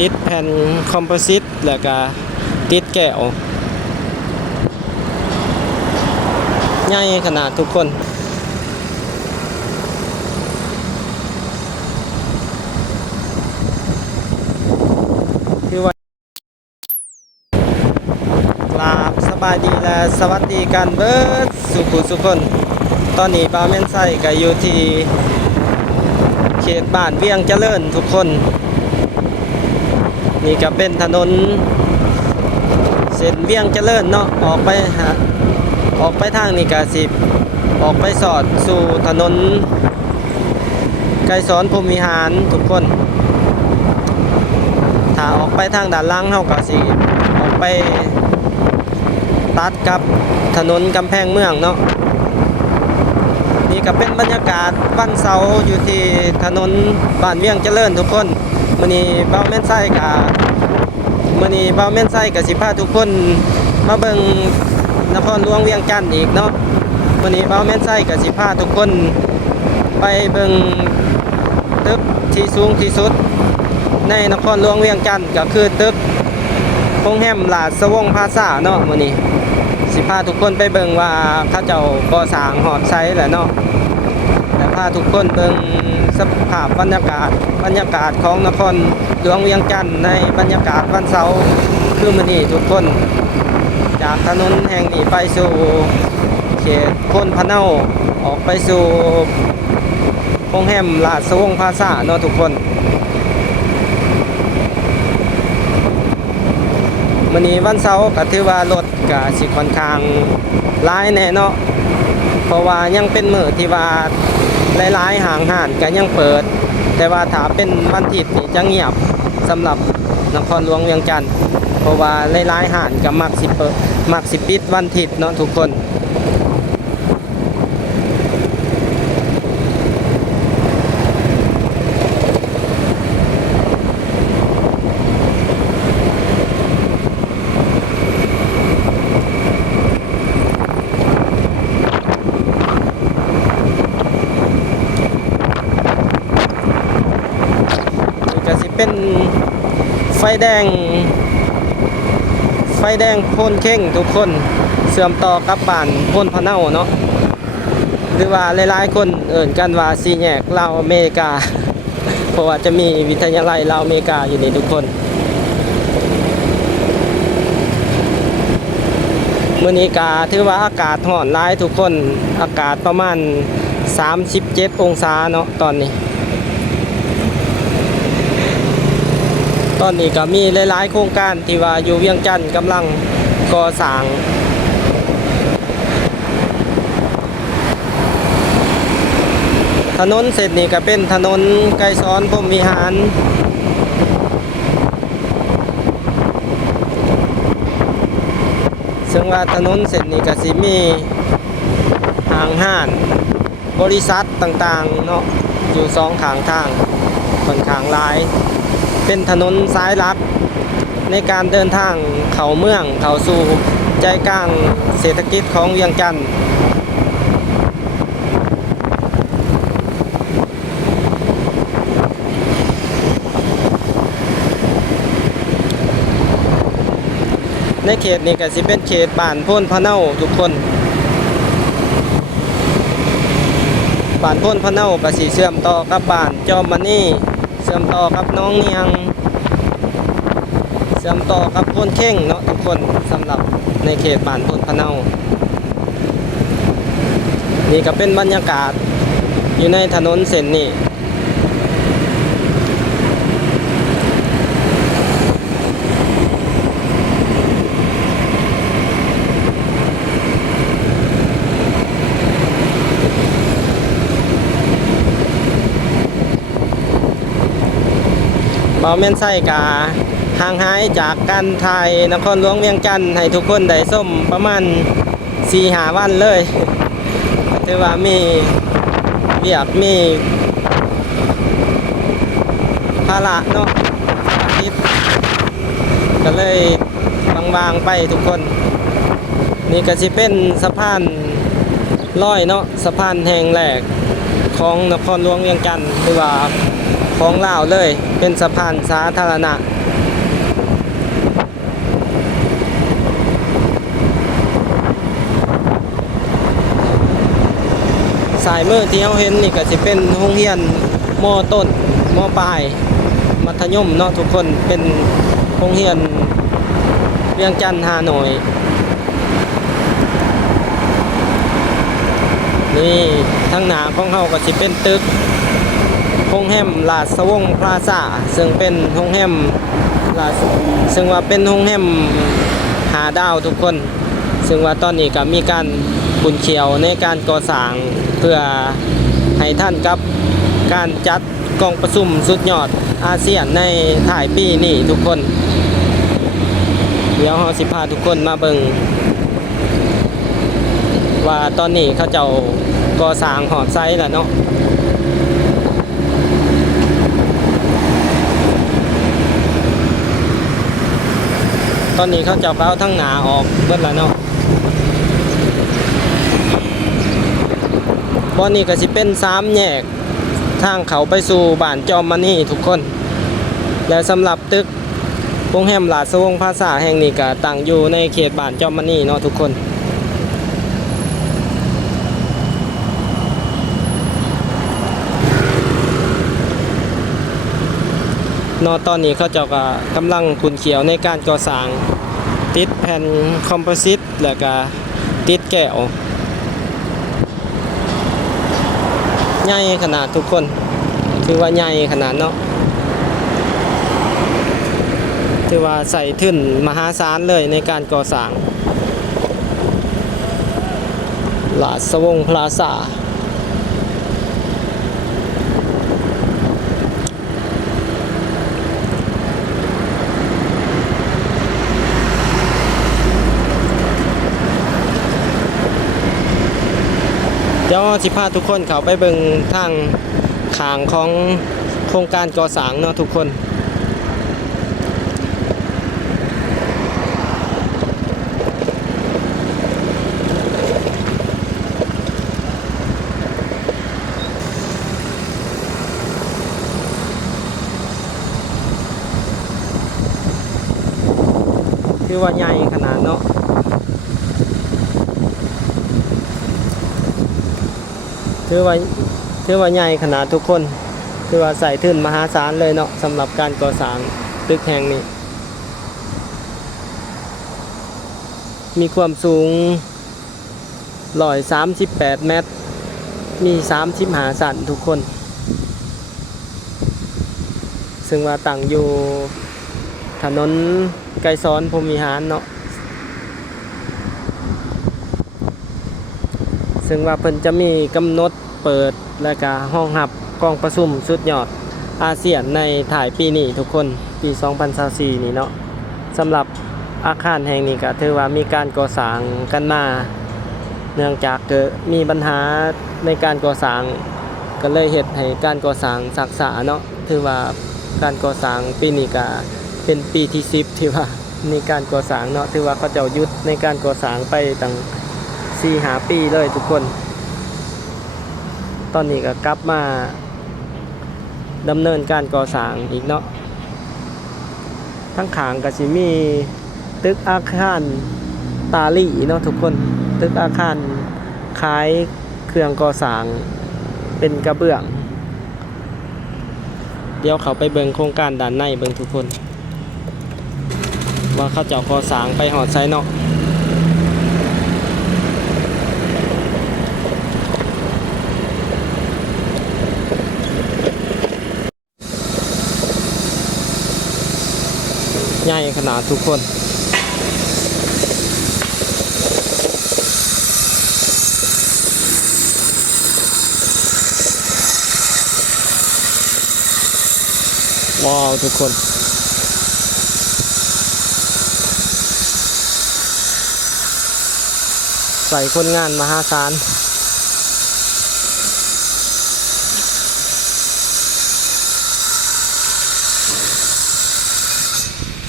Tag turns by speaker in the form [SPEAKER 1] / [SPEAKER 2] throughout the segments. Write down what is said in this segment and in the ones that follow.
[SPEAKER 1] ติดแผ่นคอมโพสิตแล้วก็ติดแก้วใหญ่ขนาดทุกคน คือว่ากราบสบายดีและสวัสดีกันเบิร์ดสุขุสุคน ตอนนี้ปาเมนไซก็อยู่ที่ เขตบ้านเวียงเจริญทุกคน นี่ก็เป็นถนน เส้นเวียงเจริญเนาะออกไปหาออกไปทางนี่ก็สิออกไปสอดสู่ถนน ไกรสอนพรหมวิหารทุกคน ถ้าออกไปทางด้านล่างเฮาก็สิออกไปตัดกับถนนกำแพงเมืองเนาะนี่ก็เป็นบรรยากาศวันเสาอยู่ที่ถนนบ้านเวียงเจริญทุกคนมื้อนี้เบ้าแม่นไส้กะ มื้อนี้เบ้าแม่นไส้ก็สิพาทุกคนมาเบิ่งนครหลวงเวียงจันทน์อีกเนาะมื้อนี้เบ้าแม่นไส้ก็สิพาทุกคน ไปเบิ่งตึกที่สูงที่สุด ในนครหลวงเวียงจันทน์ก็คือตึกโรงแรมลาดสวงพลาซ่าเนาะมื้อนี้สิพาทุกคนไปเบิ่งว่าเขาเจ้าก่อสร้างหอดไซส์แหละเนาะ พาทุกคนเบิ่งสภาพบรรยากาศบรรยากาศของนครหลวงเวียงจันทน์ในบรรยากาศวันเสาร์คือมื้อนี้ทุกคน จากถนนแห่งนี้ไปสู่เขตโพนพะเนาออกไปสู่โรงแรมลาดสวงพลาซ่าเนาะทุกคนมื้อนี้วันเสาร์ก็ถือว่ารถก็สิค่อนข้างหลายแน่เนาะเพราะว่ายังเป็นมื้อที่ว่า หลายๆห่างห่านก็ยังเปิด แต่ว่าถ้าเป็นวันทิตนี่จะเงียบสำหรับนครหลวงเวียงจันทร์เพราะว่าหลายๆห่านก็มักสิเปิดมักสิปิดวันทิตเนาะทุกคน เป็นไฟแดง ไฟแดงโพนเข่งทุกคนเสื่อมต่อกับบ้านโพนพะเนาเนาะหรือว่าหลายๆคนเอ่นกันว่าซีแยกลาวอเมริกา เพราะว่าจะมีวิทยาลัยลาวอเมริกาอยู่นี่ทุกคนมื้อนี้กาถือว่าอากาศร้อนหลายทุกคนอากาศประมาณ 37 องศาเนาะตอนนี้ ตอนนี้ก็มีหลายๆโครงการที่ว่าอยู่เวียงจันทน์กำลังก่อสร้างถนนเสร็จนี่ก็เป็นถนนไกรซ้อนพรมวิหารซึ่งว่าถนนเสร็จนี่ก็สิมีห้างห้านบริษัทต่างๆเนาะอยู่สองข้างทางค่อนข้างหลาย เป็นถนนสายลักในการเดินทางเขาเมืองเขาสู่ใจกลางเศรษฐกิจของเวียงจันทน์ในเขตนี้ก็สิเป็นเขตบ้านพ้นพะเนาทุกคนบ้านพ้นพะเนาก็สิเชื่อมต่อกับบ้านจอมมณี เชื่อมต่อกับน้องเนียงเชื่อมต่อกับพ้นเข่งเนาะทุกคนสำหรับในเขตบ้านพ้นพะเนา นี่ก็เป็นบรรยากาศอยู่ในถนนเส้นนี้ บาแม่นไส้กาห่างหายจากการถ่ายนครหลวงเวียงจันทน์ให้ทุกคนได้ส้มประมาณ4หาวันเลยถือว่ามีเบียกมีภาระเนาะทิตก็เลยบางๆไปทุกคน นี่ก็สิเป็นสะพานลอยเนาะสะพานแห่งแรกของนครหลวงเวียงจันทน์หรือว่า ของลาวเลย เป็นสะพานสาธารณะ สายเมื่อที่เราเห็นนี่ก็จะเป็นห้องเรียนมอต้นมอปลาย มัธยมเนาะทุกคนเป็นห้องเรียนเรียงจันทร์ฮานอยนี่ทั้งหนาของเขาก็จะเป็นตึก โรงแรมลาดสวงพลาซ่าซึ่งเป็นโรงแรมลาซึ่งว่าเป็นโรงแรมหาดาวทุกคน ซึ่งว่าตอนนี้ก็มีการบุญเขียวในการก่อสร้างเพื่อให้ท่านกับการจัดกองประชุมสุดยอดอาเซียนในถ่ายปีนี้ทุกคน เดี๋ยวเราสิพาทุกคนมาเบิงว่าตอนนี้เขาเจ้าก่อสร้างหอดไซส์แล้วเนาะ ตอนนี้เขาจ้าก็เอาทั้งหนาออกเบิดแล้วเนาะบอนนี้ก็สิเป็นสามแยกทางเขาไปสู่บ้านจอมมานี่ทุกคน และสำหรับตึกวงแฮมลาดสวงภาษาแห่งนี้ก็ตั้งอยู่ในเขตบ้านจอมมานี่เนาะทุกคน นอตอนนี้เขาเจ้าก็กำลังขุนเขียวในการก่อสร้าง ติดแผ่นคอมโพสิตแล้วก็ติดแก้วใหญ่ขนาดทุกคนถือว่าใหญ่ขนาดเนาะถือว่าใส่ทึนมหาศาลเลยในการก่อสร้างลาสวงพลาซา ดี๋ยวสิพาทุกคนเขาไปเบิ่งทางขางของโครงการก่อสร้างเนาะทุกคน คือว่าใหญ่ขนาดเนาะ ถือว่าถือว่าใหญ่ขนาดทุกคนถือว่าใส่ทึนมหาศาลเลยเนาะสำหรับการก่อสร้างตึกแห่งนี้ มีความสูง138เมตร มี30หาสันทุกคน ซึ่งว่าตั้งอยู่ถนนไกรซ้อนพรมิหารเนาะซึ่งว่าเพิ่นจะมีกำหนด เปิดและก็ห้องหับกองประชุมสุดยอดอาเซียนในถ่ายปีนี้ทุกคนปี 2024 นี่เนาะสำหรับอาคารแห่งนี้ก็ถือว่ามีการก่อสร้างกันมา เนื่องจากเกิดมีปัญหาในการก่อสร้างก็เลยเฮ็ดให้การก่อสร้างสักษาเนาะถือว่าการก่อสร้างปีนี้ก็เป็นปีที่10ที่ว่าในการก่อสร้างเนาะถือว่าเขาเจ้ายุดในการก่อสร้างไปตั้งสี่หาปีเลยทุกคน ตอนนี้ก็กลับมาดำเนินการก่อสร้างอีกเนาะทั้งขางก็สิมีตึกอาคารตาลี่เนาะทุกคนตึกอาคารขายเครื่องก่อสร้างเป็นกระเบื้อง เดี๋ยวเขาไปเบิงโครงการด้านในเบิงทุกคน ว่าเขาเจ้าก่อสร้างไปหอดไซเนาะ ใหญ่ขนาดทุกคนว้าวทุกคนใส่คนงานมหาศาล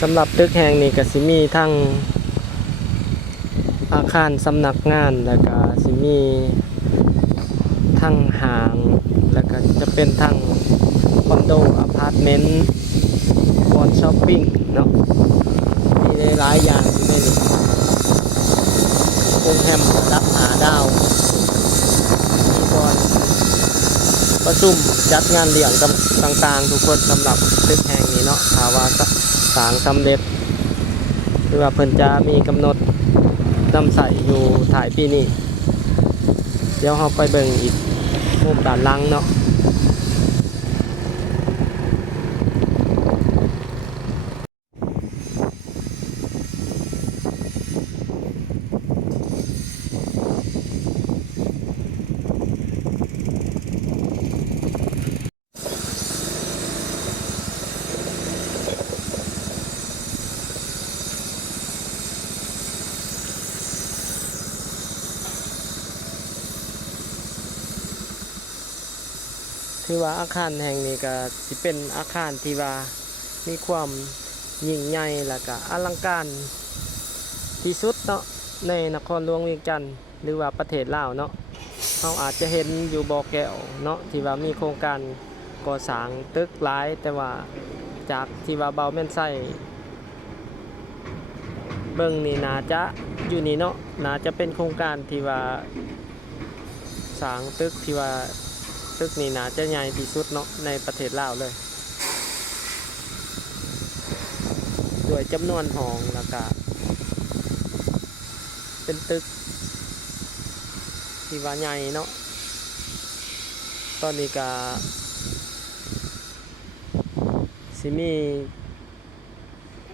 [SPEAKER 1] สำหรับตึกแห่งนี้ก็สิมีทั้งอาคารสำนักงานแล้วก็สิมีทั้งห้างแล้วก็จะเป็นทั้งคอนโดอพาร์ตเมนต์บอนช้อปปิ้งเนาะมีหลายอย่างอยู่นนี้โรงแรมระดับหาดาวมีก่อนประชุมจัดงานเลี้ยงต่างๆ ทุกคนสำหรับตึกแห่งนี้เนาะถาว่า สางสำเร็จ หรือว่าเพิ่นจะมีกำหนดนำใส่อยู่ถ่ายปีนี้ เดี๋ยวเราไปเบิ่งอีกมุมด้านหลังเนาะ ถือว่าอาคารแห่งนี้ก็สิเป็นอาคารที่ว่ามีความยิ่งใหญ่และก็อลังการที่สุดเนาะในนครหลวงเวียงจันทน์หรือว่าประเทศลาวเนาะเราอาจจะเห็นอยู่บ่อแก้วเนาะที่ว่ามีโครงการก่อสร้างตึกหลาย แต่ว่าจากที่ว่าเบาแม่นไส้เบิ่งนี่น่าจะอยู่นี่เนาะน่าจะเป็นโครงการที่ว่าสร้างตึกที่ว่า ตึกนี้น่าจะใหญ่ที่สุดเนาะในประเทศลาวเลย ด้วยจำนวนห้องแล้วก็เป็นตึก ที่ว่าใหญ่เนาะตอนนี้ก็สิมี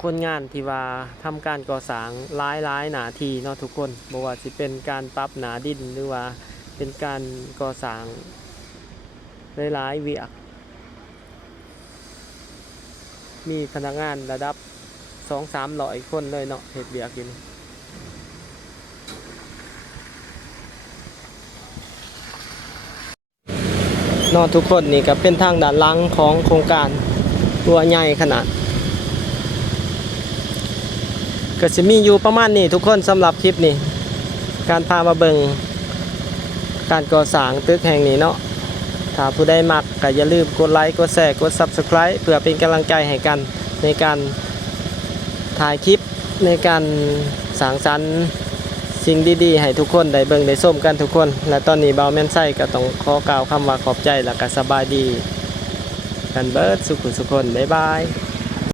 [SPEAKER 1] คนงานที่ว่าทำการก่อสร้างหลายหลายหนาทีเนาะทุกคนบอกว่าสิเป็นการปรับหนาดินหรือว่าเป็นการก่อสร้าง หลายๆเวียก มีพนักงานระดับสองสามร้อยคนเลยเนาะเหตุเบียกอยู่นี่เนทุกคนนี่ก็เป็นทางด้านหลังของโครงการตัวใหญ่ขนาดก็จะมีอยู่ประมาณนี้ทุกคนสำหรับคลิปนี้ การพามาเบิงการก่อสร้างตึกแห่งนี้เนาะ ถ้าผู้ใดมักก็อย่าลืมกดไลค์กดแชร์กด Subscribe เพื่อเป็นกำลังใจให้กันในการถ่ายคลิปในการสางสรรค์สิ่งดีๆ ให้ทุกคนได้เบิ่งได้ส้มกันทุกคน และตอนนี้เบาแม่นไส้ก็ต้องขอกล่าวคำว่าขอบใจและก็สบายดี กันเบิดสุขุสุคนบ๊ายบาย